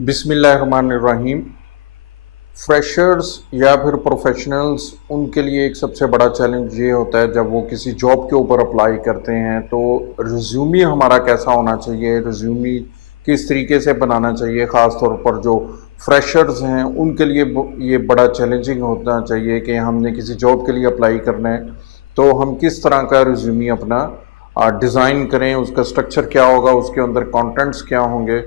बिस्मिल्लाहिर्रहमानिर्रहीम। फ्रेशर्स या फिर प्रोफेशनल्स उनके लिए एक सबसे बड़ा चैलेंज ये होता है जब वो किसी जॉब के ऊपर अप्लाई करते हैं तो रिज्यूमी हमारा कैसा होना चाहिए, रिज्यूमी किस तरीके से बनाना चाहिए। ख़ास तौर पर जो फ्रेशर्स हैं उनके लिए ये बड़ा चैलेंजिंग होना चाहिए कि हमने किसी जॉब के लिए अप्लाई करना है तो हम किस तरह का रिज्यूमी अपना डिज़ाइन करें, उसका स्ट्रक्चर क्या होगा, उसके अंदर कंटेंट्स क्या होंगे।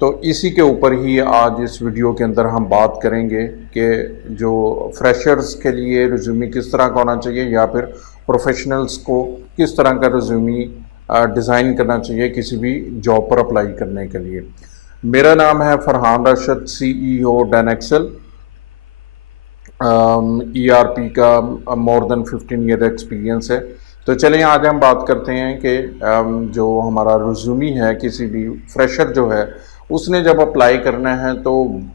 तो इसी के ऊपर ही आज इस वीडियो के अंदर हम बात करेंगे कि जो फ्रेशर्स के लिए रिज्यूमी किस तरह का होना चाहिए या फिर प्रोफेशनल्स को किस तरह का रिज्यूमी डिज़ाइन करना चाहिए किसी भी जॉब पर अप्लाई करने के लिए। मेरा नाम है फरहान राशिद, CEO डैनेक्सल। ERP का मोर देन 15 ईयर एक्सपीरियंस है। तो चलें आज हम बात करते हैं कि जो हमारा रिज्यूमी है, किसी भी फ्रेशर जो है उसने जब अप्लाई करना है तो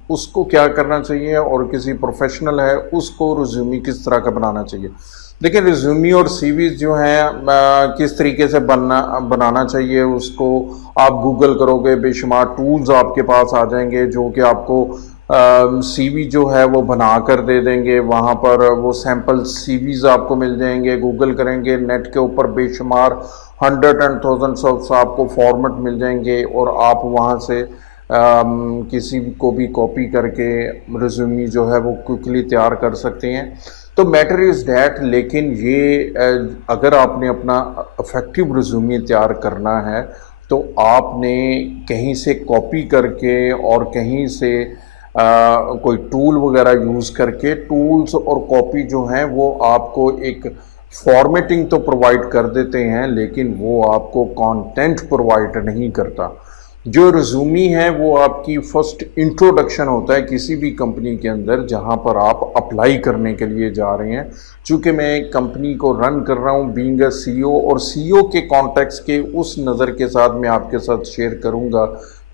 उसको क्या करना चाहिए और किसी प्रोफेशनल है उसको रिज्यूमी किस तरह का बनाना चाहिए। देखिए, रिज्यूमी और सीवी जो हैं किस तरीके से बनाना चाहिए उसको आप गूगल करोगे, बेशुमार टूल्स आपके पास आ जाएंगे जो कि आपको सीवी जो है वो बना कर दे देंगे। वहाँ पर वो सैम्पल सीवीज आपको मिल जाएंगे। गूगल करेंगे, नेट के ऊपर बेशुमार हंड्रेड एंड थाउजेंड्स ऑफ आपको फॉर्मेट मिल जाएंगे और आप वहाँ से किसी को भी कॉपी करके रिज्यूमी जो है वो क्विकली तैयार कर सकते हैं। तो मैटर इज़ डैट, लेकिन ये अगर आपने अपना इफेक्टिव रिज्यूमी तैयार करना है तो आपने कहीं से कॉपी करके और कहीं से कोई टूल वगैरह यूज़ करके, टूल्स और कॉपी जो हैं वो आपको एक फॉर्मेटिंग तो प्रोवाइड कर देते हैं लेकिन वो आपको कंटेंट प्रोवाइड नहीं करता। जो रिज्यूमी है वो आपकी फर्स्ट इंट्रोडक्शन होता है किसी भी कंपनी के अंदर जहां पर आप अप्लाई करने के लिए जा रहे हैं। चूँकि मैं एक कंपनी को रन कर रहा हूं बीइंग अ CEO, और CEO के कॉन्टेक्स्ट के उस नज़र के साथ मैं आपके साथ शेयर करूंगा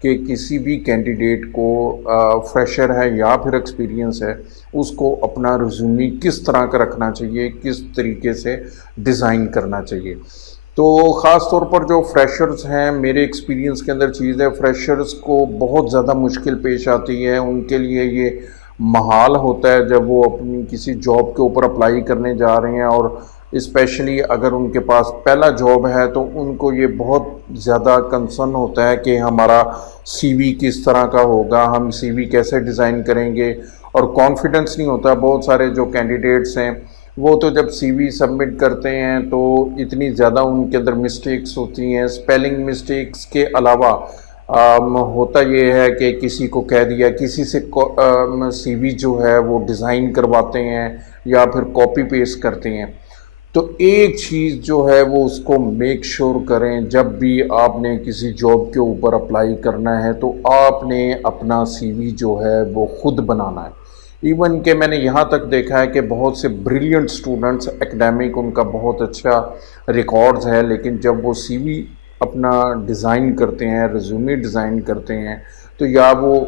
कि किसी भी कैंडिडेट को फ्रेशर है या फिर एक्सपीरियंस है उसको अपना रिज्यूमी किस तरह का रखना चाहिए, किस तरीके से डिज़ाइन करना चाहिए। तो ख़ास तौर पर जो फ्रेशर्स हैं, मेरे एक्सपीरियंस के अंदर चीज़ है, फ्रेशर्स को बहुत ज़्यादा मुश्किल पेश आती है। उनके लिए ये महाल होता है जब वो अपनी किसी जॉब के ऊपर अप्लाई करने जा रहे हैं, और इस्पेशली अगर उनके पास पहला जॉब है तो उनको ये बहुत ज़्यादा कंसर्न होता है कि हमारा CV किस तरह का होगा, हम CV कैसे डिज़ाइन करेंगे, और कॉन्फिडेंस नहीं होता। बहुत सारे जो कैंडिडेट्स हैं वो तो जब CV सबमिट करते हैं तो इतनी ज़्यादा उनके अंदर मिस्टेक्स होती हैं। स्पेलिंग मिस्टेक्स के अलावा होता ये है कि किसी को कह दिया, किसी से CV जो है वो डिज़ाइन करवाते हैं या फिर कॉपी पेस्ट करते हैं। तो एक चीज़ जो है वो उसको मेक श्योर करें, जब भी आपने किसी जॉब के ऊपर अप्लाई करना है तो आपने अपना CV जो है वो खुद बनाना है। इवन के मैंने यहाँ तक देखा है कि बहुत से ब्रिलियंट स्टूडेंट्स, एकेडमिक उनका बहुत अच्छा रिकॉर्ड्स है, लेकिन जब वो CV अपना डिज़ाइन करते हैं, रिज्यूमे डिज़ाइन करते हैं, तो या वो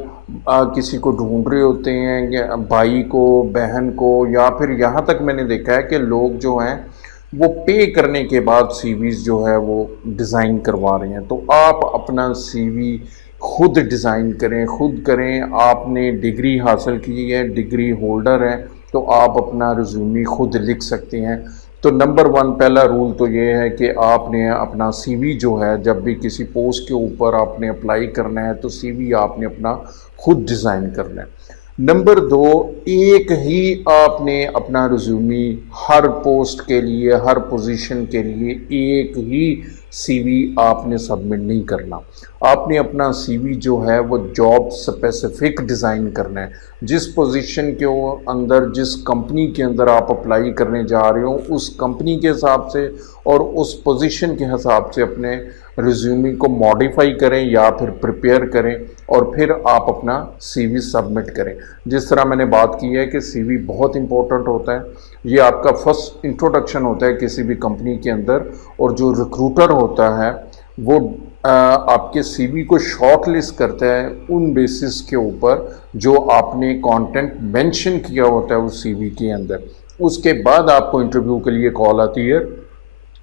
किसी को ढूंढ रहे होते हैं, या भाई को, बहन को, या फिर यहाँ तक मैंने देखा है कि लोग जो हैं वो पे करने के बाद CVs जो है वो डिज़ाइन करवा रहे हैं। तो आप अपना CV खुद डिज़ाइन करें, खुद करें। आपने डिग्री हासिल की है, डिग्री होल्डर हैं, तो आप अपना रिज्यूमी खुद लिख सकते हैं। तो नंबर 1 पहला रूल तो ये है कि आपने अपना CV जो है, जब भी किसी पोस्ट के ऊपर आपने अप्लाई करना है तो CV आपने अपना खुद डिज़ाइन करना है। नंबर 2, एक ही आपने अपना रिज्यूमी हर पोस्ट के लिए, हर पोजीशन के लिए एक ही CV आपने सबमिट नहीं करना। आपने अपना CV जो है वो जॉब स्पेसिफिक डिज़ाइन करना है। जिस पोजीशन के अंदर, जिस कंपनी के अंदर आप अप्लाई करने जा रहे हो उस कंपनी के हिसाब से और उस पोजीशन के हिसाब से अपने रिज्यूमी को मॉडिफाई करें या फिर प्रिपेयर करें और फिर आप अपना CV सबमिट करें। जिस तरह मैंने बात की है कि CV बहुत इंपॉर्टेंट होता है, ये आपका फर्स्ट इंट्रोडक्शन होता है किसी भी कंपनी के अंदर, और जो रिक्रूटर होता है वो आपके CV को शॉर्ट लिस्ट करता है उन बेसिस के ऊपर जो आपने कंटेंट मेंशन किया होता है उस CV के अंदर। उसके बाद आपको इंटरव्यू के लिए कॉल आती है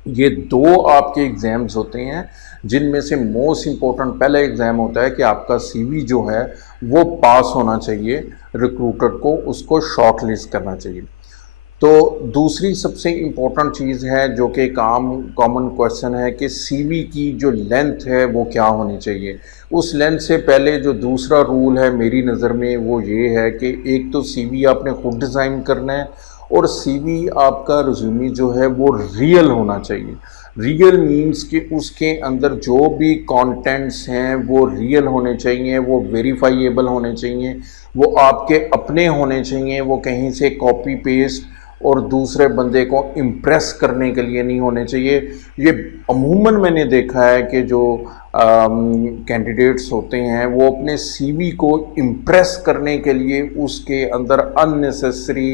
ये दो आपके एग्ज़ाम्स होते हैं जिनमें से मोस्ट इम्पोर्टेंट पहला एग्ज़ाम होता है कि आपका सीवी जो है वो पास होना चाहिए, रिक्रूटर को उसको शॉर्ट लिस्ट करना चाहिए। तो दूसरी सबसे इम्पोर्टेंट चीज़ है जो कि एक आम कॉमन क्वेश्चन है कि सीवी की जो लेंथ है वो क्या होनी चाहिए। उस लेंथ से पहले जो दूसरा रूल है मेरी नज़र में वो ये है कि एक तो सीवी आपने खुद डिज़ाइन करना है और सीवी आपका रिज्यूमे जो है वो रियल होना चाहिए। रियल मीन्स कि उसके अंदर जो भी कंटेंट्स हैं वो रियल होने चाहिए, वो वेरीफाइएबल होने चाहिए, वो आपके अपने होने चाहिए, वो कहीं से कॉपी पेस्ट और दूसरे बंदे को इम्प्रेस करने के लिए नहीं होने चाहिए। ये अमूमन मैंने देखा है कि जो कैंडिडेट्स होते हैं वो अपने सीवी को इम्प्रेस करने के लिए उसके अंदर अननेसेसरी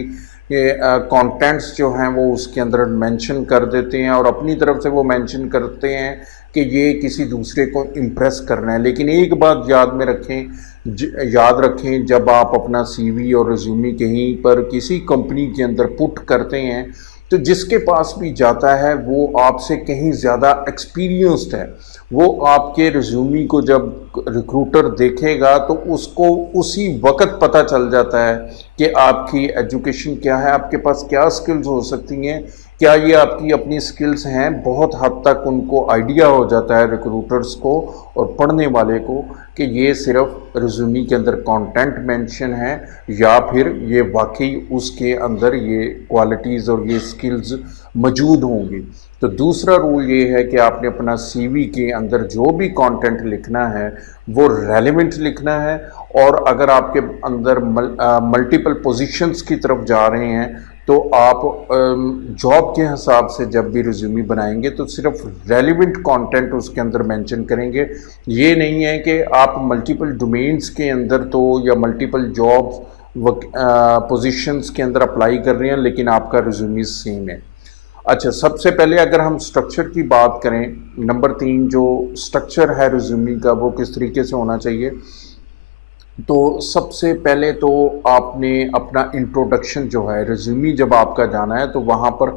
ये कंटेंट्स जो हैं वो उसके अंदर मेंशन कर देते हैं और अपनी तरफ से वो मेंशन करते हैं कि ये किसी दूसरे को इम्प्रेस करना है। लेकिन एक बात याद रखें जब आप अपना सीवी और रिज्यूमे कहीं पर किसी कंपनी के अंदर पुट करते हैं तो जिसके पास भी जाता है वो आपसे कहीं ज़्यादा एक्सपीरियंस्ड है। वो आपके रिज्यूमे को जब रिक्रूटर देखेगा तो उसको उसी वक्त पता चल जाता है कि आपकी एजुकेशन क्या है, आपके पास क्या स्किल्स हो सकती हैं, क्या ये आपकी अपनी स्किल्स हैं। बहुत हद तक उनको आइडिया हो जाता है रिक्रूटर्स को और पढ़ने वाले को कि ये सिर्फ रिज्यूमे के अंदर कंटेंट मेंशन है या फिर ये वाकई उसके अंदर ये क्वालिटीज़ और ये स्किल्स मौजूद होंगी। तो दूसरा रूल ये है कि आपने अपना सीवी के अंदर जो भी कंटेंट लिखना है वो रेलेवेंट लिखना है और अगर आपके अंदर मल्टीपल पोजीशंस की तरफ जा रहे हैं तो आप जॉब के हिसाब से जब भी रिज्यूमे बनाएंगे तो सिर्फ रेलिवेंट कंटेंट उसके अंदर मेंशन करेंगे। ये नहीं है कि आप मल्टीपल डोमेन्स के अंदर तो या मल्टीपल जॉब्स पोजीशंस के अंदर अप्लाई कर रहे हैं लेकिन आपका रिज्यूमे सेम है। अच्छा, सबसे पहले अगर हम स्ट्रक्चर की बात करें, नंबर 3 जो स्ट्रक्चर है रिज्यूमे का वो किस तरीके से होना चाहिए। तो सबसे पहले तो आपने अपना इंट्रोडक्शन जो है रिज्यूमे जब आपका जाना है तो वहाँ पर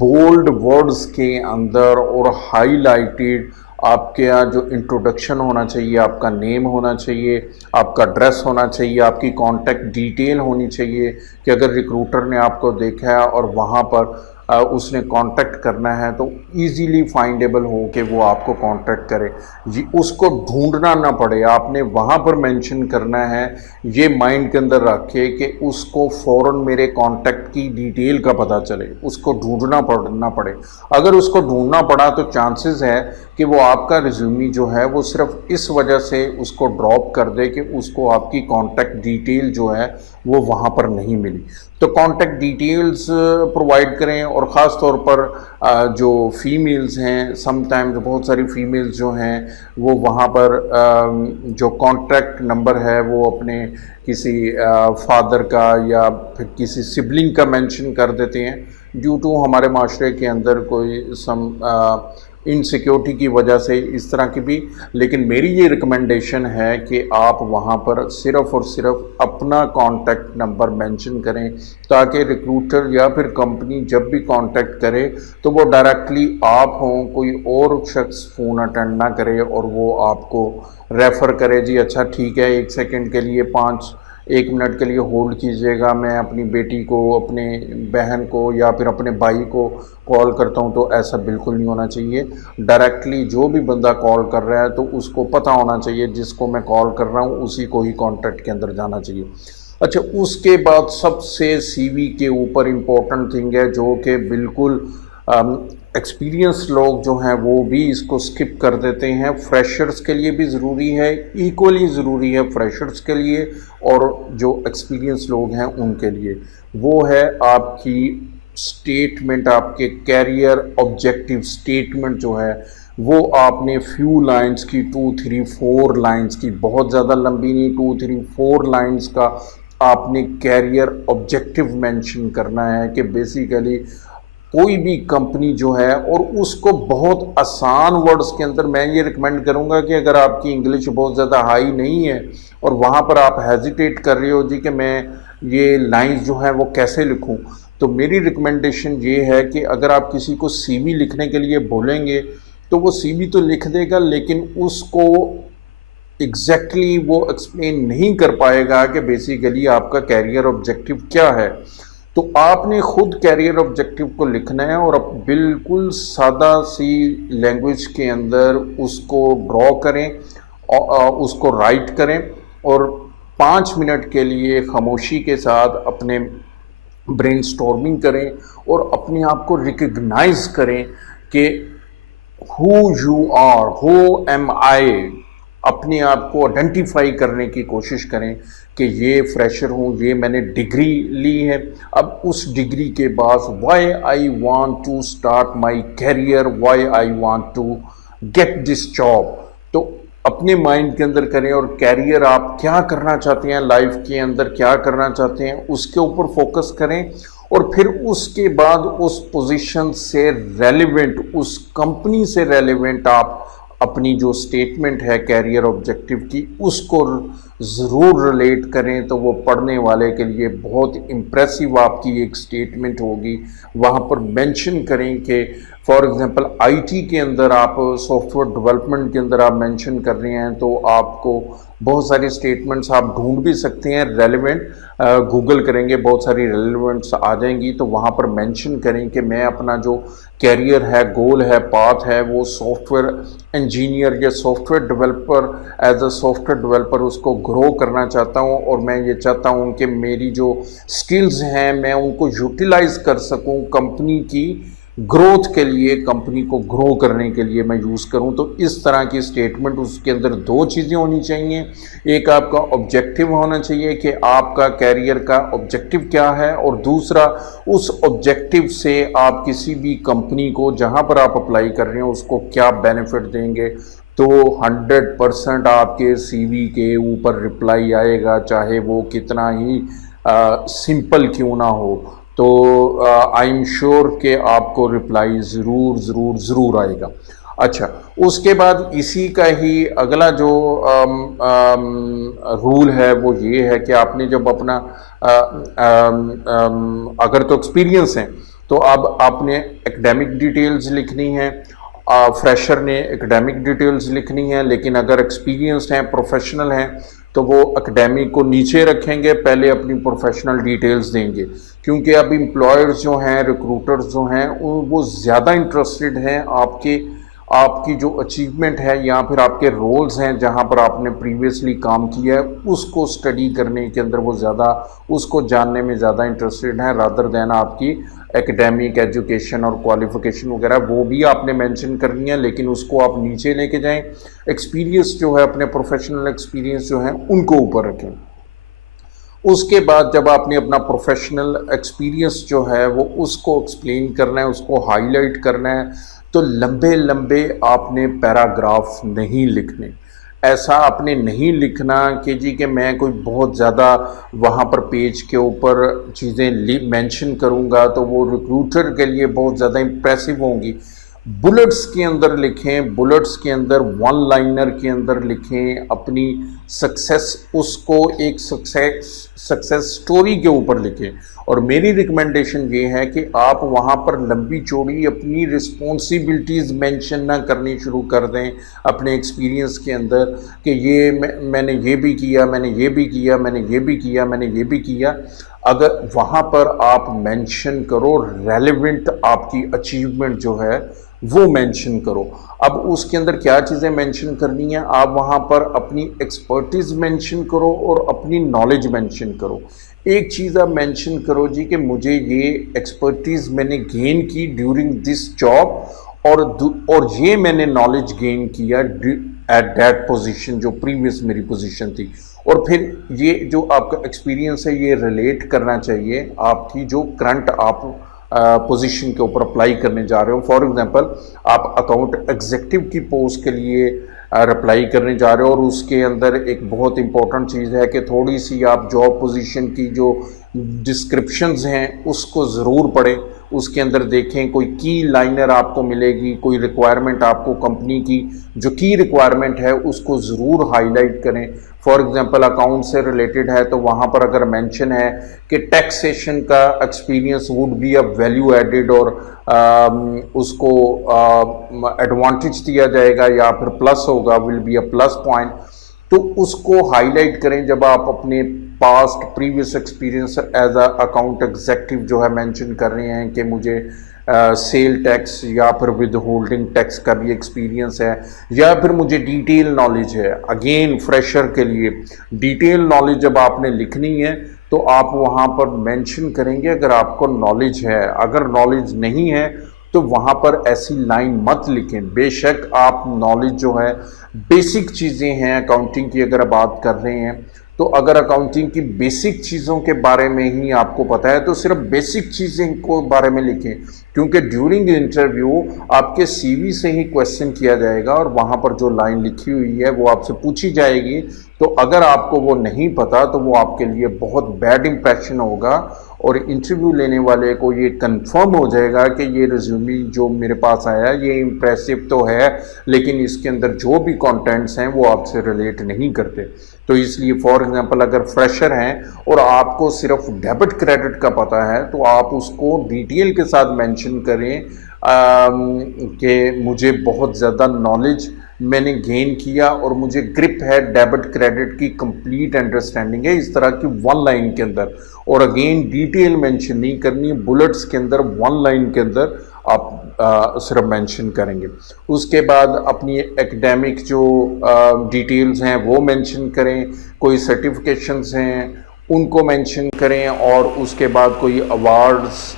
बोल्ड वर्ड्स के अंदर और हाईलाइटेड आपके यहाँ जो इंट्रोडक्शन होना चाहिए, आपका नेम होना चाहिए, आपका ड्रेस होना चाहिए, आपकी कांटेक्ट डिटेल होनी चाहिए कि अगर रिक्रूटर ने आपको देखा है और वहाँ पर उसने कांटेक्ट करना है तो इजीली फाइंडेबल हो कि वो आपको कांटेक्ट करे, जी उसको ढूंढना ना पड़े। आपने वहाँ पर मेंशन करना है, ये माइंड के अंदर रखे कि उसको फ़ौरन मेरे कांटेक्ट की डिटेल का पता चले, उसको ढूंढना पड़े। अगर उसको ढूंढना पड़ा तो चांसेस है कि वो आपका रिज्यूमे जो है वो सिर्फ इस वजह से उसको ड्रॉप कर दे कि उसको आपकी कांटेक्ट डिटेल जो है वो वहाँ पर नहीं मिली। तो कांटेक्ट डिटेल्स प्रोवाइड करें और ख़ास तौर पर जो फीमेल्स हैं, समटाइम्स बहुत सारी फीमेल्स जो हैं वो वहाँ पर जो कॉन्टैक्ट नंबर है वो अपने किसी फादर का या फिर किसी सिबलिंग का मेंशन कर देते हैं ड्यू टू हमारे माशरे के अंदर कोई इनसिक्योरिटी की वजह से इस तरह की भी। लेकिन मेरी ये रिकमेंडेशन है कि आप वहाँ पर सिर्फ़ और सिर्फ अपना कॉन्टैक्ट नंबर मेंशन करें ताकि रिक्रूटर या फिर कंपनी जब भी कांटेक्ट करे तो वो डायरेक्टली आप हों, कोई और शख्स फ़ोन अटेंड ना करे और वो आपको रेफ़र करे, जी अच्छा ठीक है 1 सेकंड के लिए 1 मिनट के लिए होल्ड कीजिएगा, मैं अपनी बेटी को, अपने बहन को या फिर अपने भाई को कॉल करता हूं। तो ऐसा बिल्कुल नहीं होना चाहिए। डायरेक्टली जो भी बंदा कॉल कर रहा है तो उसको पता होना चाहिए जिसको मैं कॉल कर रहा हूं उसी को ही कॉन्टैक्ट के अंदर जाना चाहिए। अच्छा, उसके बाद सबसे सीवी के ऊपर इम्पोर्टेंट थिंग है जो कि बिल्कुल एक्सपीरियंस लोग जो हैं वो भी इसको स्किप कर देते हैं। फ्रेशर्स के लिए भी ज़रूरी है, इक्वली ज़रूरी है फ्रेशर्स के लिए और जो एक्सपीरियंस लोग हैं उनके लिए, वो है आपकी स्टेटमेंट, आपके कैरियर ऑब्जेक्टिव स्टेटमेंट जो है वो आपने फ्यू लाइंस की, 2, 3, 4 लाइंस की, बहुत ज़्यादा लंबी नहीं, 2, 3, 4 लाइंस का आपने कैरियर ऑब्जेक्टिव मेंशन करना है कि बेसिकली कोई भी कंपनी जो है, और उसको बहुत आसान वर्ड्स के अंदर मैं ये रिकमेंड करूँगा कि अगर आपकी इंग्लिश बहुत ज़्यादा हाई नहीं है और वहाँ पर आप हेजिटेट कर रहे हो जी कि मैं ये लाइंस जो है वो कैसे लिखूँ, तो मेरी रिकमेंडेशन ये है कि अगर आप किसी को सीवी लिखने के लिए बोलेंगे तो वो सीवी तो लिख देगा, लेकिन उसको एग्जैक्टली वो एक्सप्लेन नहीं कर पाएगा कि बेसिकली आपका कैरियर ऑब्जेक्टिव क्या है। तो आपने खुद कैरियर ऑब्जेक्टिव को लिखना है और अब बिल्कुल सादा सी लैंग्वेज के अंदर उसको ड्रॉ करें और उसको राइट करें और 5 मिनट के लिए खामोशी के साथ अपने ब्रेनस्टॉर्मिंग करें और अपने आप को रिकग्नाइज करें कि who you are, who am I. अपने आप को आइडेंटिफाई करने की कोशिश करें कि ये फ्रेशर हूँ, ये मैंने डिग्री ली है। अब उस डिग्री के बाद why I want to start my career, why I want to get this job. तो अपने माइंड के अंदर करें और कैरियर आप क्या करना चाहते हैं, लाइफ के अंदर क्या करना चाहते हैं, उसके ऊपर फोकस करें। और फिर उसके बाद उस पोजीशन से रेलिवेंट, उस कंपनी से रेलिवेंट आप अपनी जो स्टेटमेंट है कैरियर ऑब्जेक्टिव की, उसको ज़रूर रिलेट करें। तो वो पढ़ने वाले के लिए बहुत इम्प्रेसिव आपकी एक स्टेटमेंट होगी। वहाँ पर मेंशन करें कि फॉर एग्जांपल आईटी के अंदर आप सॉफ्टवेयर डेवलपमेंट के अंदर आप मेंशन कर रहे हैं, तो आपको बहुत सारी स्टेटमेंट्स आप ढूंढ भी सकते हैं रेलेवेंट। गूगल करेंगे बहुत सारी रेलेवेंट्स आ जाएंगी। तो वहाँ पर मेंशन करें कि मैं अपना जो कैरियर है, गोल है, पाथ है, वो सॉफ्टवेयर इंजीनियर या software developer, as a software developer उसको ग्रो करना चाहता हूँ। और मैं ये चाहता हूँ कि मेरी जो स्किल्स हैं मैं उनको यूटिलाइज कर सकूँ कंपनी की ग्रोथ के लिए, कंपनी को ग्रो करने के लिए मैं यूज़ करूं। तो इस तरह की स्टेटमेंट, उसके अंदर दो चीज़ें होनी चाहिए। एक आपका ऑब्जेक्टिव होना चाहिए कि आपका कैरियर का ऑब्जेक्टिव क्या है, और दूसरा उस ऑब्जेक्टिव से आप किसी भी कंपनी को जहां पर आप अप्लाई कर रहे हैं उसको क्या बेनिफिट देंगे। तो 100% आपके सीवी के ऊपर रिप्लाई आएगा, चाहे वो कितना ही सिंपल क्यों ना हो। तो आई एम श्योर कि आपको रिप्लाई ज़रूर ज़रूर ज़रूर आएगा। अच्छा, उसके बाद इसी का ही अगला जो रूल है वो ये है कि आपने जब अपना अगर तो एक्सपीरियंस है तो अब आपने एकेडमिक डिटेल्स लिखनी है। फ्रेशर ने एकेडमिक डिटेल्स लिखनी है, लेकिन अगर एक्सपीरियंस्ड हैं, प्रोफेशनल हैं, तो वो एकेडमिक को नीचे रखेंगे, पहले अपनी प्रोफेशनल डिटेल्स देंगे। क्योंकि अब एम्प्लॉयर्स जो हैं, रिक्रूटर्स जो हैं, वो ज़्यादा इंटरेस्टेड हैं आपकी जो अचीवमेंट है या फिर आपके रोल्स हैं जहां पर आपने प्रीवियसली काम किया है, उसको स्टडी करने के अंदर वो ज़्यादा, उसको जानने में ज़्यादा इंटरेस्टेड हैं रादर देन आपकी एकेडमिक एजुकेशन और क्वालिफिकेशन वगैरह। वो भी आपने मेंशन करनी है, लेकिन उसको आप नीचे लेके जाएं। एक्सपीरियंस जो है, अपने प्रोफेशनल एक्सपीरियंस जो है उनको ऊपर रखें। उसके बाद जब आपने अपना प्रोफेशनल एक्सपीरियंस जो है वो उसको एक्सप्लेन करना है, उसको हाईलाइट करना है, तो लंबे लंबे आपने पैराग्राफ नहीं लिखने। ऐसा आपने नहीं लिखना कि जी कि मैं कोई बहुत ज़्यादा वहाँ पर पेज के ऊपर चीज़ें मेंशन करूँगा तो वो रिक्रूटर के लिए बहुत ज़्यादा इम्प्रेसिव होंगी। बुलेट्स के अंदर लिखें, बुलेट्स के अंदर, वन लाइनर के अंदर लिखें अपनी सक्सेस, उसको एक सक्सेस स्टोरी के ऊपर लिखें। और मेरी रिकमेंडेशन ये है कि आप वहाँ पर लंबी चौड़ी अपनी रिस्पॉन्सिबिलिटीज़ मेंशन ना करनी शुरू कर दें अपने एक्सपीरियंस के अंदर कि ये मैंने ये भी किया, मैंने ये भी किया, मैंने ये भी किया, मैंने ये भी किया। अगर वहाँ पर आप मेंशन करो रेलेवेंट आपकी अचीवमेंट जो है वो मेंशन करो। अब उसके अंदर क्या चीज़ें मेंशन करनी है, आप वहाँ पर अपनी एक्सपर्टीज़ मेंशन करो और अपनी नॉलेज मेंशन करो। एक चीज़ आप मेंशन करो जी कि मुझे ये एक्सपर्टीज़ मैंने गेन की ड्यूरिंग दिस जॉब, और ये मैंने नॉलेज गेन किया एट दैट पोजीशन जो प्रीवियस मेरी पोजीशन थी। और फिर ये जो आपका एक्सपीरियंस है ये रिलेट करना चाहिए आपकी जो करंट आप पोजीशन के ऊपर अप्लाई करने जा रहे हो। फॉर एग्जांपल आप अकाउंट एग्जीक्यूटिव की पोस्ट के लिए अप्लाई करने जा रहे हो, और उसके अंदर एक बहुत इंपॉर्टेंट चीज़ है कि थोड़ी सी आप जॉब पोजीशन की जो डिस्क्रिप्शंस हैं उसको ज़रूर पढ़ें। उसके अंदर देखें कोई की लाइनर आपको मिलेगी, कोई रिक्वायरमेंट आपको कंपनी की जो की रिक्वायरमेंट है उसको ज़रूर हाईलाइट करें। फॉर एग्जांपल अकाउंट से रिलेटेड है तो वहाँ पर अगर मेंशन है कि टैक्सेशन का experience would be a value added और उसको एडवांटेज दिया जाएगा या फिर प्लस होगा, will be a plus point, तो उसको हाईलाइट करें जब आप अपने past previous experience as a account executive जो है मेंशन कर रहे हैं कि मुझे सेल टैक्स या फिर विद होल्डिंग टैक्स का भी एक्सपीरियंस है या फिर मुझे डिटेल नॉलेज है। अगेन फ्रेशर के लिए डिटेल नॉलेज जब आपने लिखनी है तो आप वहाँ पर मेंशन करेंगे अगर आपको नॉलेज है। अगर नॉलेज नहीं है तो वहाँ पर ऐसी लाइन मत लिखें। बेशक आप नॉलेज जो है बेसिक चीज़ें हैं अकाउंटिंग की अगर बात कर रहे हैं तो अगर अकाउंटिंग की बेसिक चीज़ों के बारे में ही आपको पता है तो सिर्फ बेसिक चीज़ें को बारे में लिखें, क्योंकि ड्यूरिंग इंटरव्यू आपके सीवी से ही क्वेश्चन किया जाएगा और वहाँ पर जो लाइन लिखी हुई है वो आपसे पूछी जाएगी। तो अगर आपको वो नहीं पता तो वो आपके लिए बहुत बैड इंप्रेशन होगा और इंटरव्यू लेने वाले को ये कंफर्म हो जाएगा कि ये रिज्यूमी जो मेरे पास आया ये इम्प्रेसिव तो है लेकिन इसके अंदर जो भी कंटेंट्स हैं वो आपसे रिलेट नहीं करते। तो इसलिए फॉर एग्जांपल अगर फ्रेशर हैं और आपको सिर्फ डेबिट क्रेडिट का पता है तो आप उसको डिटेल के साथ मेंशन करें कि मुझे बहुत ज़्यादा नॉलेज मैंने गेन किया और मुझे ग्रिप है, डेबिट क्रेडिट की कंप्लीट अंडरस्टैंडिंग है, इस तरह की वन लाइन के अंदर। और अगेन डिटेल मेंशन नहीं करनी, बुलेट्स के अंदर वन लाइन के अंदर आप सिर्फ मेंशन करेंगे। उसके बाद अपनी एकेडमिक जो डिटेल्स हैं वो मेंशन करें, कोई सर्टिफिकेशंस हैं उनको मेंशन करें और उसके बाद कोई अवार्ड्स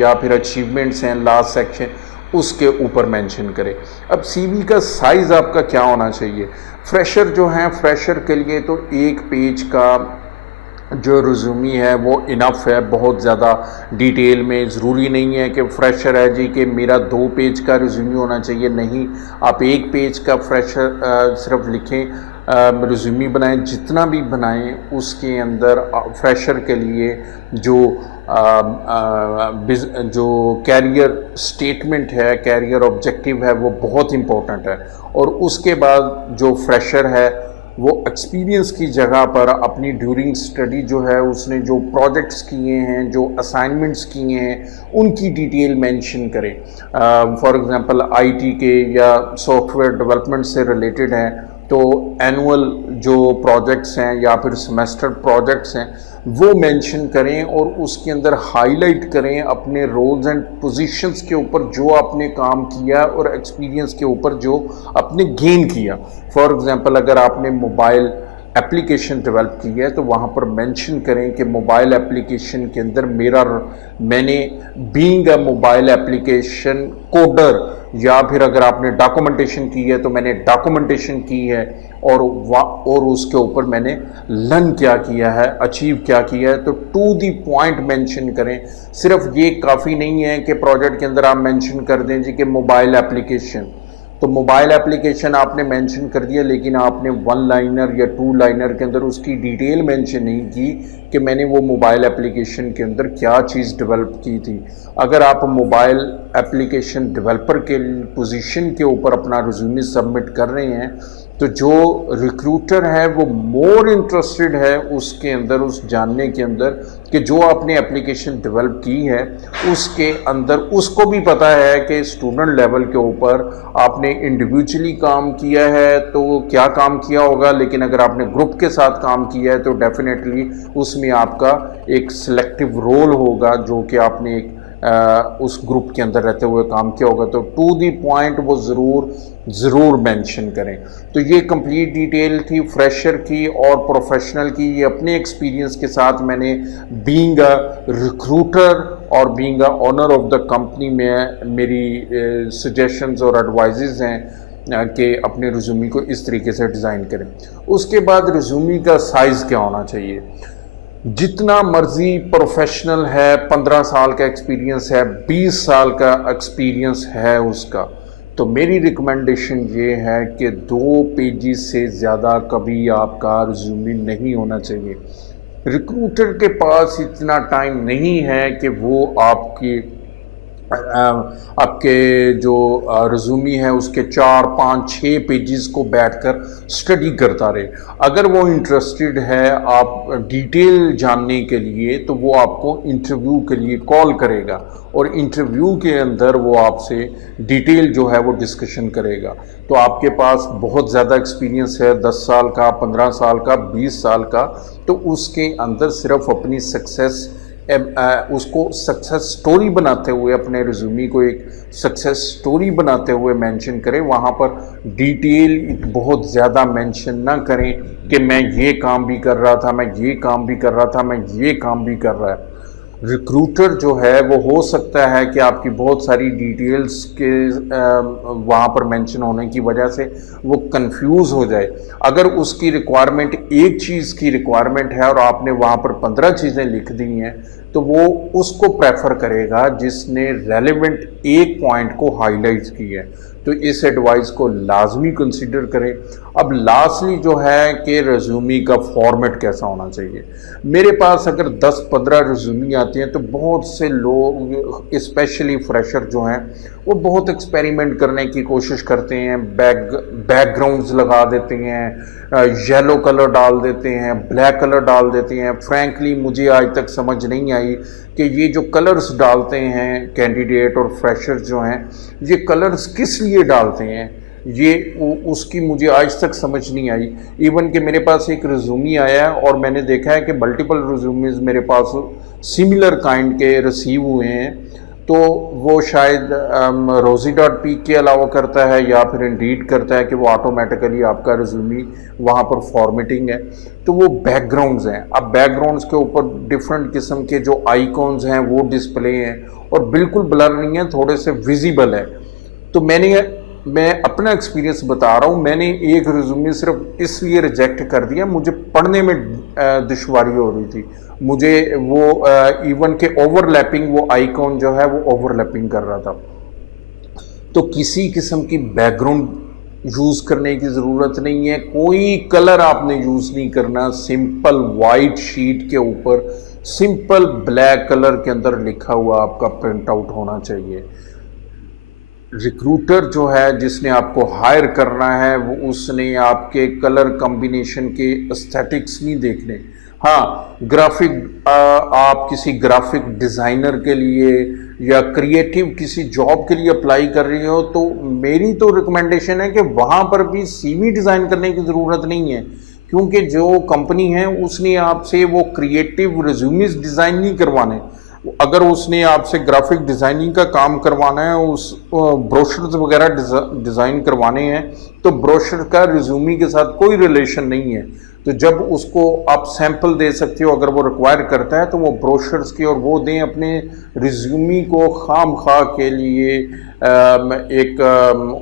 या फिर अचीवमेंट्स हैं लास्ट सेक्शन उसके ऊपर मेंशन करें। अब सीवी का साइज़ आपका क्या होना चाहिए? फ्रेशर जो हैं फ्रेशर के लिए तो एक पेज का जो रिज्यूमी है वो इनफ है, बहुत ज़्यादा डिटेल में ज़रूरी नहीं है कि फ्रेशर है जी कि मेरा 2 पेज का रिज्यूमी होना चाहिए। नहीं, आप 1 पेज का फ्रेशर सिर्फ लिखें, रिज्यूमी बनाएं, जितना भी बनाएं उसके अंदर फ्रेशर के लिए जो कैरियर स्टेटमेंट है, कैरियर ऑब्जेक्टिव है वो बहुत इम्पोर्टेंट है। और उसके बाद जो फ्रेशर है वो एक्सपीरियंस की जगह पर अपनी ड्यूरिंग स्टडी जो है उसने जो प्रोजेक्ट्स किए हैं, जो असाइनमेंट्स किए हैं उनकी डिटेल मेंशन करें। फॉर एग्जांपल आईटी के या सॉफ्टवेयर डेवलपमेंट से रिलेटेड हैं तो एनुअल जो प्रोजेक्ट्स हैं या फिर सेमेस्टर प्रोजेक्ट्स हैं वो मेंशन करें और उसके अंदर हाईलाइट करें अपने रोल्स एंड पोजीशंस के ऊपर जो आपने काम किया और एक्सपीरियंस के ऊपर जो आपने गेन किया। फॉर एग्जांपल अगर आपने मोबाइल एप्लीकेशन डेवलप की है तो वहाँ पर मेंशन करें कि मोबाइल एप्लीकेशन के अंदर मैंने being a mobile application coder, या फिर अगर आपने डॉक्यूमेंटेशन की है तो मैंने डॉक्यूमेंटेशन की है और उसके ऊपर मैंने लर्न क्या किया है, अचीव क्या किया है। तो टू दी पॉइंट मेंशन करें। सिर्फ ये काफ़ी नहीं है कि प्रोजेक्ट के अंदर आप मेंशन कर दें जी कि मोबाइल एप्लीकेशन, तो मोबाइल एप्लीकेशन आपने मेंशन कर दिया लेकिन आपने 1 लाइनर या 2 लाइनर के अंदर उसकी डिटेल मेंशन नहीं की कि मैंने वो मोबाइल एप्लीकेशन के अंदर क्या चीज़ डेवलप की थी। अगर आप मोबाइल एप्लीकेशन डेवलपर के पोजीशन के ऊपर अपना रिज्यूमे सबमिट कर रहे हैं तो जो रिक्रूटर है वो मोर इंटरेस्टेड है उसके अंदर, उस जानने के अंदर कि जो आपने एप्लीकेशन डेवलप की है उसके अंदर उसको भी पता है कि स्टूडेंट लेवल के ऊपर आपने इंडिविजुअली काम किया है तो क्या काम किया होगा, लेकिन अगर आपने ग्रुप के साथ काम किया है तो डेफिनेटली उसमें आपका एक सिलेक्टिव रोल होगा जो कि आपने एक उस ग्रुप के अंदर रहते हुए काम किया होगा। तो टू दी पॉइंट वो ज़रूर मेंशन करें। तो ये कंप्लीट डिटेल थी फ्रेशर की और प्रोफेशनल की। ये अपने एक्सपीरियंस के साथ मैंने बीइंग अ रिक्रूटर और being a owner of the company में मेरी सजेशंस और एडवाइजेस हैं कि अपने रिज्यूमी को इस तरीके से डिज़ाइन करें। उसके बाद रिज्यूमी का साइज़ क्या होना चाहिए? जितना मर्जी प्रोफेशनल है, 15 साल का एक्सपीरियंस है, 20 साल का एक्सपीरियंस है उसका, तो मेरी रिकमेंडेशन ये है कि 2 पेजेस से ज़्यादा कभी आपका रिज्यूमे नहीं होना चाहिए। रिक्रूटर के पास इतना टाइम नहीं है कि वो आपकी आपके जो रिज्यूमी है उसके 4, 5, 6 पेजेस को बैठकर स्टडी करता रहे। अगर वो इंटरेस्टेड है आप डिटेल जानने के लिए, तो वो आपको इंटरव्यू के लिए कॉल करेगा और इंटरव्यू के अंदर वो आपसे डिटेल जो है वो डिस्कशन करेगा। तो आपके पास बहुत ज़्यादा एक्सपीरियंस है, 10 साल का, 15 साल का, 20 साल का, तो उसके अंदर सिर्फ अपनी सक्सेस उसको सक्सेस स्टोरी बनाते हुए, अपने रिज्यूमी को एक सक्सेस स्टोरी बनाते हुए मेंशन करें। वहाँ पर डिटेल बहुत ज़्यादा मेंशन ना करें कि मैं ये काम भी कर रहा था, मैं ये काम भी कर रहा था, मैं ये काम भी कर रहा है। रिक्रूटर जो है वो हो सकता है कि आपकी बहुत सारी डिटेल्स के वहाँ पर मेंशन होने की वजह से वो कंफ्यूज हो जाए। अगर उसकी रिक्वायरमेंट एक चीज़ की रिक्वायरमेंट है और आपने वहाँ पर 15 चीज़ें लिख दी हैं, तो वो उसको प्रेफर करेगा जिसने रेलेवेंट एक पॉइंट को हाईलाइट की है। तो इस एडवाइस को लाजमी कंसीडर करें। अब लास्टली जो है कि रिज्यूमी का फॉर्मेट कैसा होना चाहिए। मेरे पास अगर 10-15 रिज्यूमी आती हैं तो बहुत से लोग, स्पेशली फ्रेशर जो हैं, वो बहुत एक्सपेरिमेंट करने की कोशिश करते हैं। बैकग्राउंड्स लगा देते हैं, येलो कलर डाल देते हैं, ब्लैक कलर डाल देते हैं। फ्रैंकली मुझे आज तक समझ नहीं आई कि ये जो कलर्स डालते हैं कैंडिडेट और फ्रेशर जो हैं, ये कलर्स किस लिए डालते हैं, ये उसकी मुझे आज तक समझ नहीं आई। इवन कि मेरे पास एक रिज्यूमी आया है और मैंने देखा है कि मल्टीपल रिज्यूमीज मेरे पास सिमिलर काइंड के रिसीव हुए हैं, तो वो शायद रोजी.पी के अलावा करता है या फिर इंडीड करता है कि वो ऑटोमेटिकली आपका रिज्यूमी वहाँ पर फॉर्मेटिंग है। तो वो बैकग्राउंड्स हैं। अब बैकग्राउंड्स के ऊपर डिफरेंट किस्म के जो आइकॉन्स हैं वो डिस्प्ले हैं और बिल्कुल ब्लर नहीं है, थोड़े से विजिबल है। तो मैं अपना एक्सपीरियंस बता रहा हूँ। मैंने एक रिज्यूमे सिर्फ इसलिए रिजेक्ट कर दिया, मुझे पढ़ने में दुश्वारी हो रही थी। मुझे वो इवन के ओवरलैपिंग, वो आइकॉन जो है वो ओवरलैपिंग कर रहा था। तो किसी किस्म की बैकग्राउंड यूज़ करने की ज़रूरत नहीं है, कोई कलर आपने यूज़ नहीं करना। सिंपल वाइट शीट के ऊपर सिंपल ब्लैक कलर के अंदर लिखा हुआ आपका प्रिंट आउट होना चाहिए। रिक्रूटर जो है जिसने आपको हायर करना है, वो उसने आपके कलर कॉम्बिनेशन के एस्थेटिक्स नहीं देखने। हाँ, ग्राफिक आप किसी ग्राफिक डिज़ाइनर के लिए या क्रिएटिव किसी जॉब के लिए अप्लाई कर रही हो, तो मेरी तो रिकमेंडेशन है कि वहाँ पर भी सीवी डिज़ाइन करने की ज़रूरत नहीं है, क्योंकि जो कंपनी है उसने आपसे वो क्रिएटिव रिज्यूमेस डिज़ाइन नहीं करवाने। अगर उसने आपसे ग्राफिक डिज़ाइनिंग का काम करवाना है, उस ब्रोशर्स वगैरह डिज़ाइन करवाने हैं, तो ब्रोशर का रिज्यूमी के साथ कोई रिलेशन नहीं है। तो जब उसको आप सैंपल दे सकते हो, अगर वो रिक्वायर करता है, तो वो ब्रोशर्स की और वो दें। अपने रिज्यूमी को खाम खा के लिए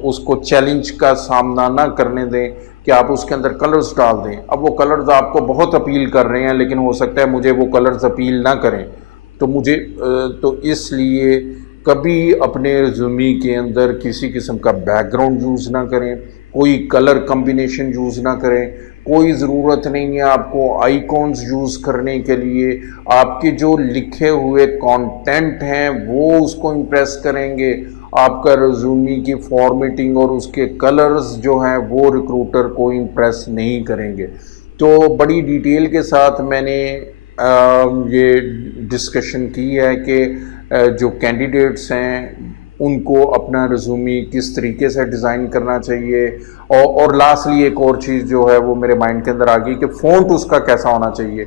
उसको चैलेंज का सामना ना करने दें कि आप उसके अंदर कलर्स डाल दें। अब वो कलर्स आपको बहुत अपील कर रहे हैं, लेकिन हो सकता है मुझे वो कलर्स अपील ना करें। तो इसलिए कभी अपने रिज्यूमी के अंदर किसी किस्म का बैकग्राउंड यूज़ ना करें, कोई कलर कॉम्बिनेशन यूज़ ना करें। कोई ज़रूरत नहीं है आपको आइकॉन्स यूज़ करने के लिए। आपके जो लिखे हुए कंटेंट हैं वो उसको इम्प्रेस करेंगे। आपका रिज्यूमी की फॉर्मेटिंग और उसके कलर्स जो हैं वो रिक्रूटर को इम्प्रेस नहीं करेंगे। तो बड़ी डिटेल के साथ मैंने ये डिस्कशन की है कि जो कैंडिडेट्स हैं उनको अपना रिज्यूमी किस तरीके से डिज़ाइन करना चाहिए। और लास्टली एक और चीज़ जो है वो मेरे माइंड के अंदर आ गई कि फ़ॉन्ट उसका कैसा होना चाहिए।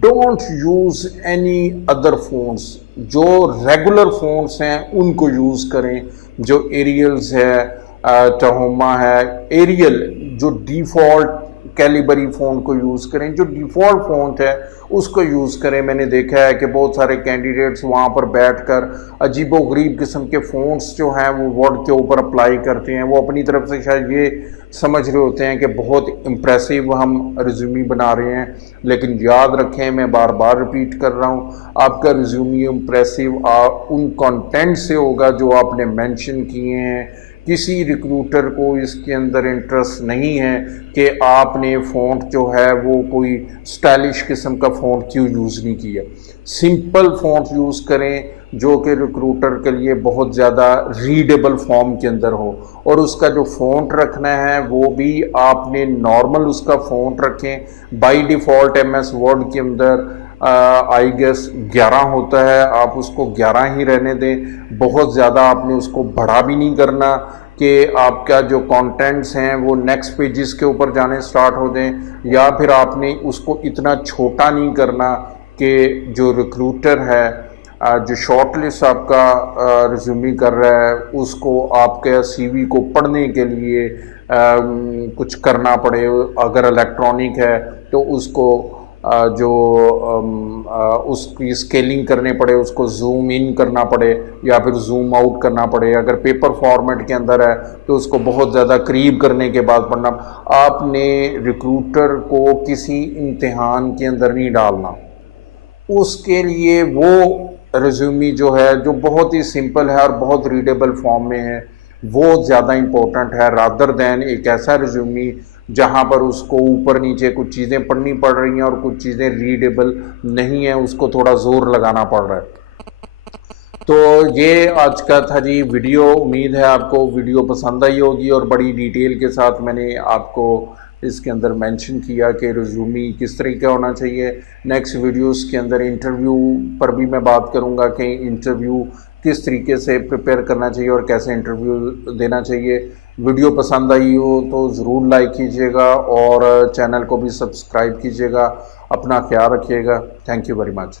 Don't use any other fonts. जो रेगुलर फ़ॉन्ट्स हैं उनको यूज़ करें। जो एरियल्स है, टहोमा है, एरियल जो डिफ़ॉल्ट कैलिबरी फ़ॉन्ट को यूज़ करें। जो डिफ़ॉल्ट फ़ॉन्ट है उसको यूज़ करें। मैंने देखा है कि बहुत सारे कैंडिडेट्स वहाँ पर बैठकर अजीबोगरीब किस्म के फ़ॉन्ट्स जो हैं वो वर्ड के ऊपर अप्लाई करते हैं। वो अपनी तरफ से शायद ये समझ रहे होते हैं कि बहुत इम्प्रेसिव हम रिज्यूमी बना रहे हैं, लेकिन याद रखें, मैं बार बार रिपीट कर रहा हूँ, आपका रिज्यूमी इम्प्रेसिव उन कंटेंट से होगा जो आपने मेंशन किए हैं। किसी रिक्रूटर को इसके अंदर इंटरेस्ट नहीं है कि आपने फ़ॉन्ट जो है वो कोई स्टाइलिश किस्म का फ़ॉन्ट क्यों यूज़ नहीं किया। सिंपल फ़ॉन्ट यूज़ करें, जो कि रिक्रूटर के लिए बहुत ज़्यादा रीडेबल फॉर्म के अंदर हो, और उसका जो फ़ॉन्ट रखना है वो भी आपने नॉर्मल उसका फ़ॉन्ट रखें। बाय डिफ़ॉल्ट एमएस वर्ड के अंदर आई गेस 11 होता है, आप उसको 11 ही रहने दें। बहुत ज़्यादा आपने उसको बड़ा भी नहीं करना कि आपका जो कंटेंट्स हैं वो नेक्स्ट पेजेस के ऊपर जाने स्टार्ट हो जाएं, या फिर आपने उसको इतना छोटा नहीं करना कि जो रिक्रूटर है, जो शॉर्ट लिस्ट आपका रिज्यूमी कर रहा है, उसको आपके सीवी को पढ़ने के लिए कुछ करना पड़े। अगर इलेक्ट्रॉनिक है तो उसको उसकी स्केलिंग करने पड़े, उसको जूम इन करना पड़े या फिर जूम आउट करना पड़े। अगर पेपर फॉर्मेट के अंदर है तो उसको बहुत ज़्यादा करीब करने के बाद पढ़ना। आपने रिक्रूटर को किसी इम्तिहान के अंदर नहीं डालना। उसके लिए वो रिज्यूमी जो है, जो बहुत ही सिंपल है और बहुत रीडेबल फॉर्म में है, वो ज़्यादा इम्पोर्टेंट है रादर दैन एक ऐसा रिज्यूमी जहाँ पर उसको ऊपर नीचे कुछ चीज़ें पढ़नी पड़ रही हैं और कुछ चीज़ें रीडेबल नहीं है, उसको थोड़ा ज़ोर लगाना पड़ रहा है। तो ये आज का था जी वीडियो। उम्मीद है आपको वीडियो पसंद आई होगी, और बड़ी डिटेल के साथ मैंने आपको इसके अंदर मेंशन किया कि रिज्यूमी किस तरीके का होना चाहिए। नेक्स्ट वीडियोस के अंदर इंटरव्यू पर भी मैं बात करूंगा कि इंटरव्यू किस तरीके से प्रिपेयर करना चाहिए और कैसे इंटरव्यू देना चाहिए। वीडियो पसंद आई हो तो ज़रूर लाइक कीजिएगा और चैनल को भी सब्सक्राइब कीजिएगा। अपना ख्याल रखिएगा। Thank you very much.